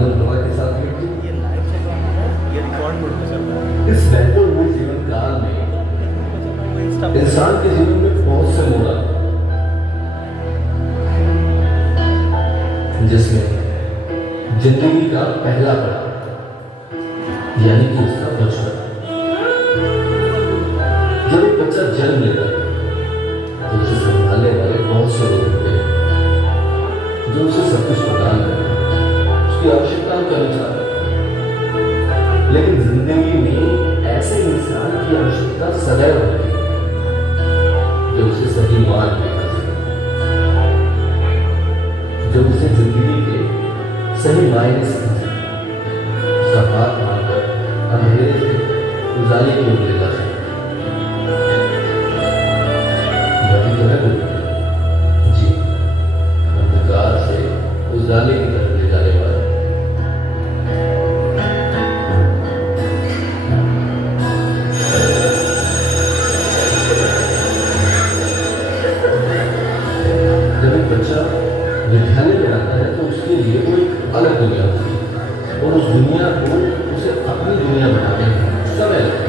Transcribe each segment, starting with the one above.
माधव दवा के साथ भेंट की। ये लाइव चल रहा है, ये रिकॉर्ड मोड पे चल रहा है। इस बैतूल जीवन काल में इंसान के जीवन में बहुत से मोड़ आते हैं, जिसमें जिंदगी का पहला पड़ाव यानी कि उसका बचपन। जब एक बच्चा जन्म लेता है तो उसे संभालने वाले बहुत से लोग होते हैं जो उसे सब कुछ प्रदान करते हैं, उसकी आवश्यकताओं के अनुसार। लेकिन जिंदगी में ऐसे इंसान की आवश्यकता सदैव होती है जो उसे सही मार्ग दिखा सके, जो उसे जिंदगी के सही मायने समझ सके, उसका हाथ मारकर अंधेरे से उजाले की ओर ले जा सके। यही तो है जी, अंधकार से उजाले की तरफ ले जाने वाला। जब एक बच्चा विद्यालय में आता है तो उसके लिए वो एक अलग दुनिया होती है और उस दुनिया को उसे अपनी दुनिया बनाने में समय लगता है।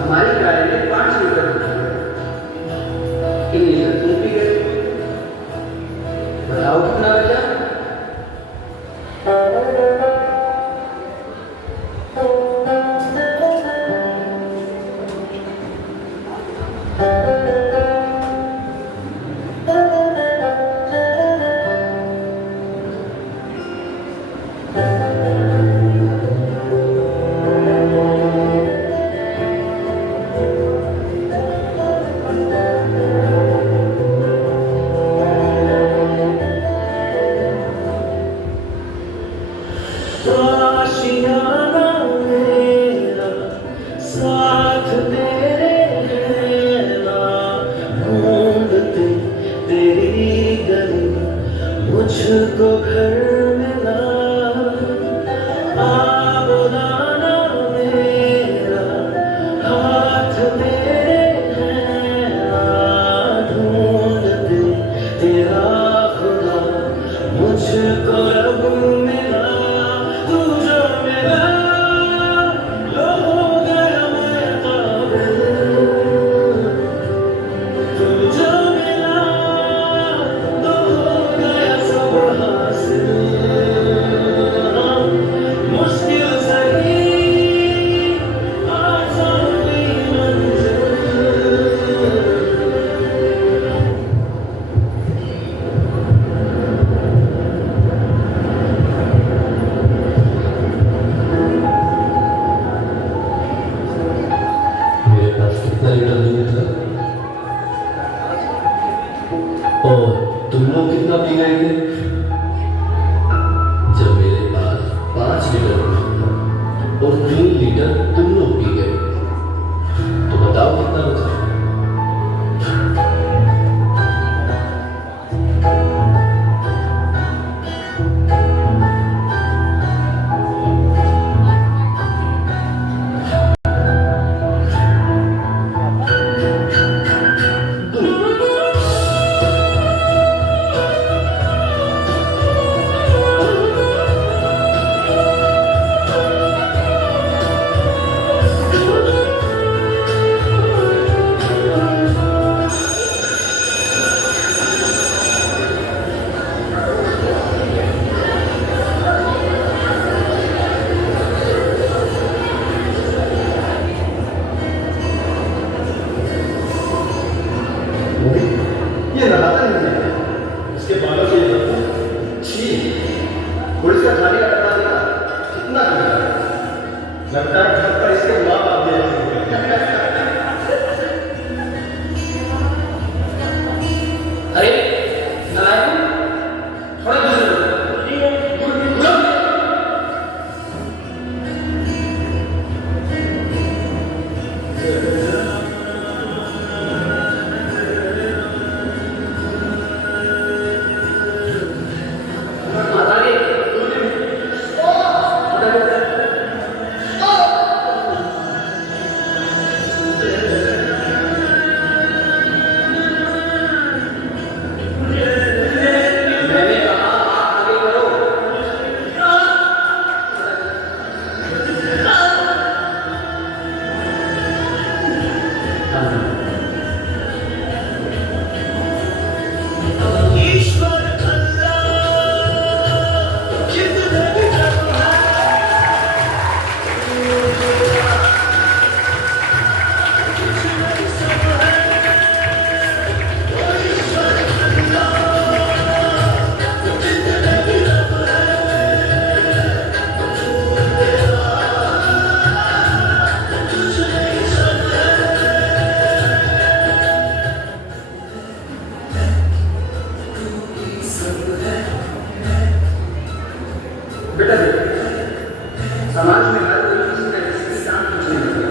हमारे कार्य में 5 लीटर इन लीटर तुम पी गए, बताओ कितना बचा? मुझको घर मिला बुलाना मेरा हाथ तेरे है ढूंढते तेरा खुदा मुझको रब मिला तू जो मिला लो हो गया मैं काबिल तू जो मिला तो हो गया सब हासिल मुश्किल सही आसान की मंजिल मेरे पास कितना लीटर दूध था और तुम लोग कितना पी गए थे? जब मेरे पास 5 लीटर दूध था और 3 लीटर तुम लोग पी गए, तो बताओ कितना बचा? ये नहाता नहीं है, इसके बालों से छी, पुलिस का थाली का टका देगा कितना गंदा, लगता है घर पर इसके माँ बाप भी ऐसे होंगे। ईश्वर अल्लाह जितने भी रब है कुछ नहीं सब है वो ईश्वर अल्लाह जितने भी रब है कुछ नहीं सब है बेटा समाज में हर कोई किसी न किसी काम कुछ नहीं करता,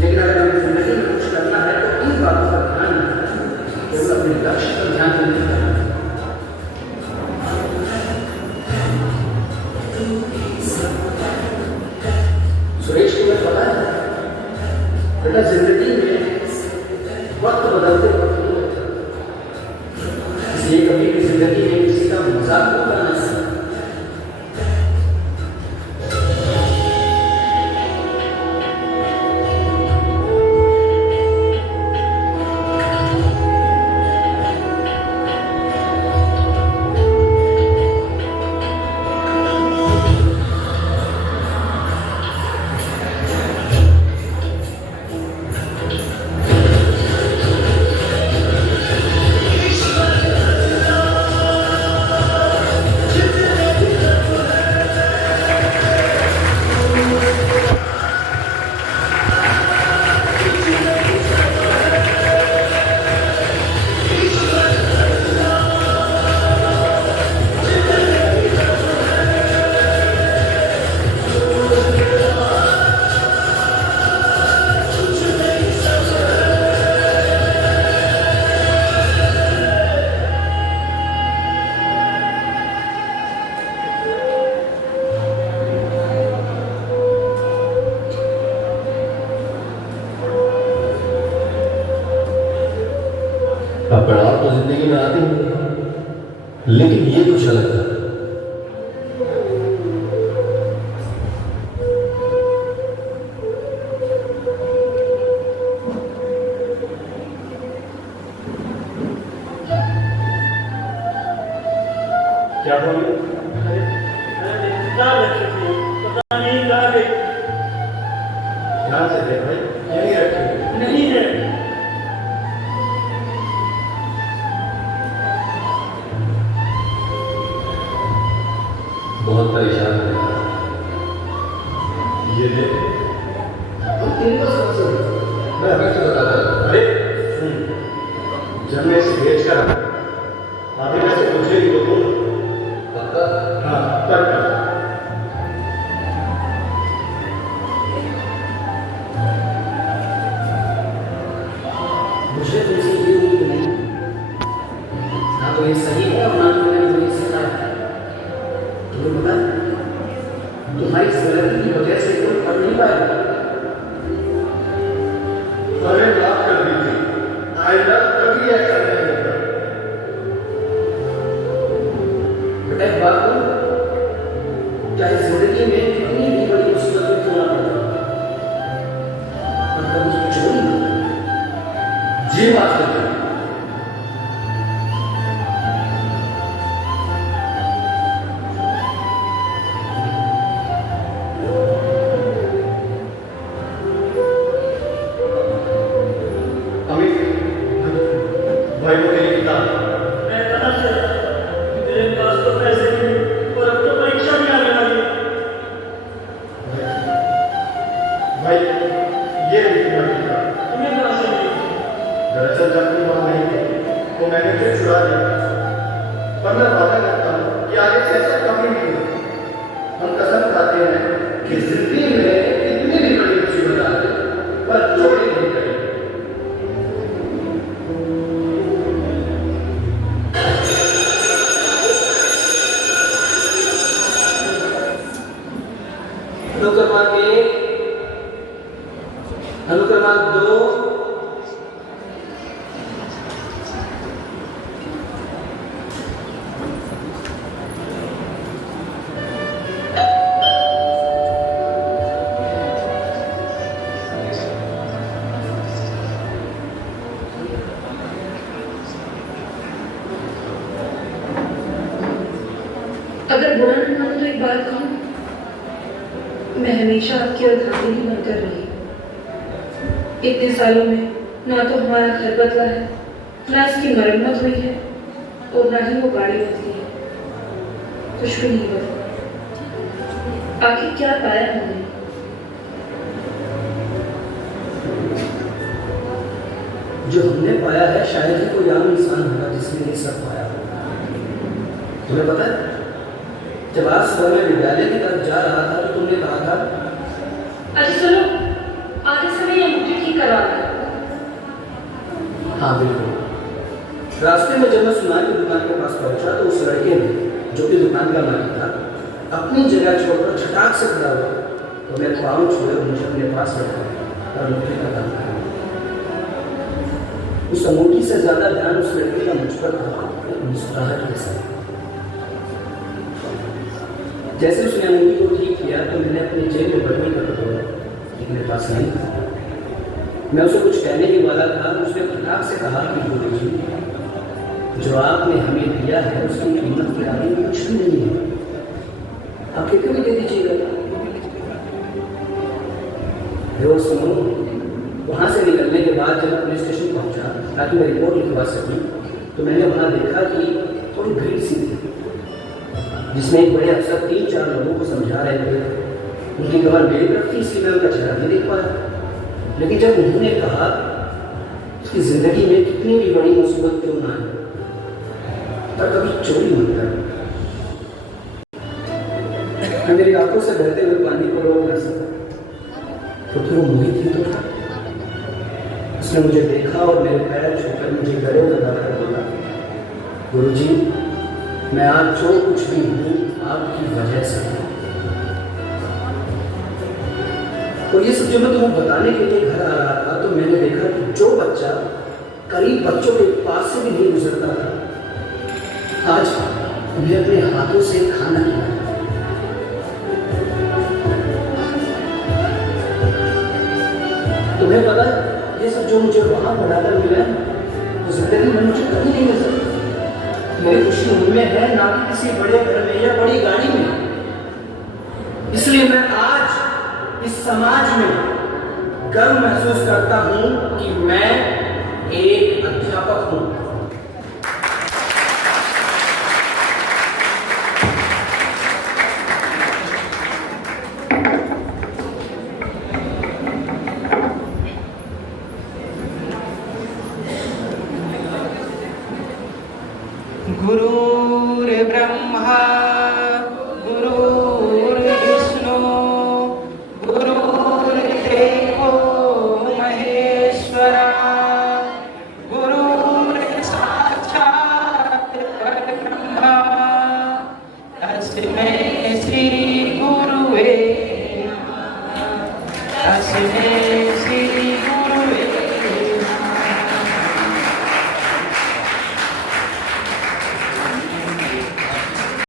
लेकिन अगर हमें जिंदगी में कुछ करना है तो इन बातों पर ध्यान रखना है, केवल अपने लक्ष्य पर ध्यान नहीं करना। सुरेश तुम्हें पता है बेटा, जिंदगी में वक्त बदलते वक्त नहीं होता, इसलिए कभी भी जिंदगी में किसी का मजाक नहीं करना है। अब पड़ाव तो जिंदगी में आते हैं, लेकिन ये कुछ अलग था। क्या बोले? पता नहीं कहाँ गई। ध्यान से देख भाई, यहीं रखी नहीं है। बहुत परेशान है। ये ले। हम तेरे को समझ मैं हमें से बताता हूँ। अरे सुन, जब मैं इसे बेच कर आधे पैसे पूछेगी तो बोल। पक्का? हाँ, पक्का। मुझे तुमसे ये उम्मीद नहीं, ना तो ये सही है और ना तो मैंने मुझे सिखाया है। तुम्हें पता है, तुम्हारी इस गलती की वजह से कोई पढ़ नहीं पाएगा। अरे माफ कर दीजिए, आइंदा कभी ऐसा नहीं होगा। बेटा एक बात कहूं, चाहे जिंदगी में कितनी भी बड़ी मुसीबतें क्यों ना पड़े, पर कभी चोरी ना करो। जी बात करते हैं। अमित, भाई को मेरी किताब। मैं कहाँ से तेरे पास तो पैसे नहीं और अब तो परीक्षा भी आने वाली है। भाई ये रही तुम्हारी किताब। तुम्हें कहाँ से मिली? दरअसल जब तुम वहाँ नहीं थे तो मैंने उसे छुड़ा दिया, पर मैं वादा करता हूँ कि आगे से ऐसा कभी नहीं होगा। हम कसम खाते हैं कि जिंदगी में कितनी भी बड़ी मुसीबत आ जाए, पर चोरी नहीं करेंगे। अनुक्रमांक 1, अनुक्रमांक 2, अगर बुरा न मानो तो एक बात कहूँ, मैं हमेशा आपकी अर्धांगिनी ही बनकर रही। इतने सालों में ना तो हमारा घर बदला है, ना इसकी मरम्मत हुई है, और ना ही वो गाड़ी बदली है। कुछ भी नहीं बदला। आखिर क्या पाया हमने? जो हमने पाया है शायद ही कोई आम इंसान होगा जिसने ये सब पाया होगा। तुम्हें पता है, जब आज सुबह मैं विद्यालय की तरफ जा रहा था तो तुमने कहा था, अच्छा चलो, आगे से मैं ये मुझे ठीक करवा रहा। हाँ बिल्कुल। रास्ते में जब मैं सुनार की दुकान के पास पहुंचा तो उस लड़के ने, जो कि दुकान का मालिक था, अपनी जगह छोड़कर छटाक से खड़ा हुआ तो मेरे पाँव छुए मुझे अपने पास रखा और मुझे का काम किया। उस अंगूठी से ज्यादा ध्यान उस लड़के का मुझ पर था, मुस्कुराहट के साथ। जैसे उसने अंगूठी को ठीक किया तो मैंने अपनी जेब में बटन कर दौड़ा, लेकिन मेरे पास नहीं था। मैं उसे कुछ कहने ही वाला था, उसने फटाक से कहा कि गुरु जी, जो आपने हमें दिया है उसकी कीमत के आगे कुछ भी नहीं है, आप क्यों नहीं दे दीजिएगा। और सुनो, वहाँ से निकलने के बाद जब मैं पुलिस स्टेशन पहुँचा ताकि मैं रिपोर्ट लिखवा सकूँ, तो मैंने वहाँ देखा कि थोड़ी भीड़ सी थी, जिसमें एक बड़े अफसर 3-4 लोगों को समझा रहे थे। उनकी कमर मेरी तरफ थी, इसलिए मैं उनका चेहरा नहीं देख पाया। लेकिन जब उन्होंने कहा उसकी जिंदगी में कितनी भी बड़ी मुसीबत क्यों ना आए, पर कभी चोरी मत कर। मैं मेरी आंखों से बहते हुए पानी को रोक न सका, तो फिर वो मोहित ही तो था। उसने मुझे देखा और मेरे पैर छूकर मुझे गले लगाकर बोला, गुरुजी, मैं आज जो कुछ भी हूँ आपकी वजह से हूँ। और ये सब जो मैं तुम्हें बताने के लिए घर आ रहा था तो मैंने देखा कि जो बच्चा करीब बच्चों के पास से भी नहीं गुजरता था, आज उन्हें अपने हाथों से खाना खिलाया। तुम्हें पता है, ये सब जो मुझे वहां बनाकर मिला है वो जिंदगी में मुझे कभी नहीं मिल सकता। मेरी खुशी उनमें है, ना कि किसी बड़े घर में या बड़ी गाड़ी में। इसलिए मैं आज इस समाज में गर्व महसूस करता हूं कि मैं एक अध्यापक हूं। गुरुर्ब्रह्मा गुरुर्विष्णु गुरुर्देवो महेश्वरा गुरुर्साक्षात् परब्रह्मा तस्मै श्री गुरुवे नमः। तस्मै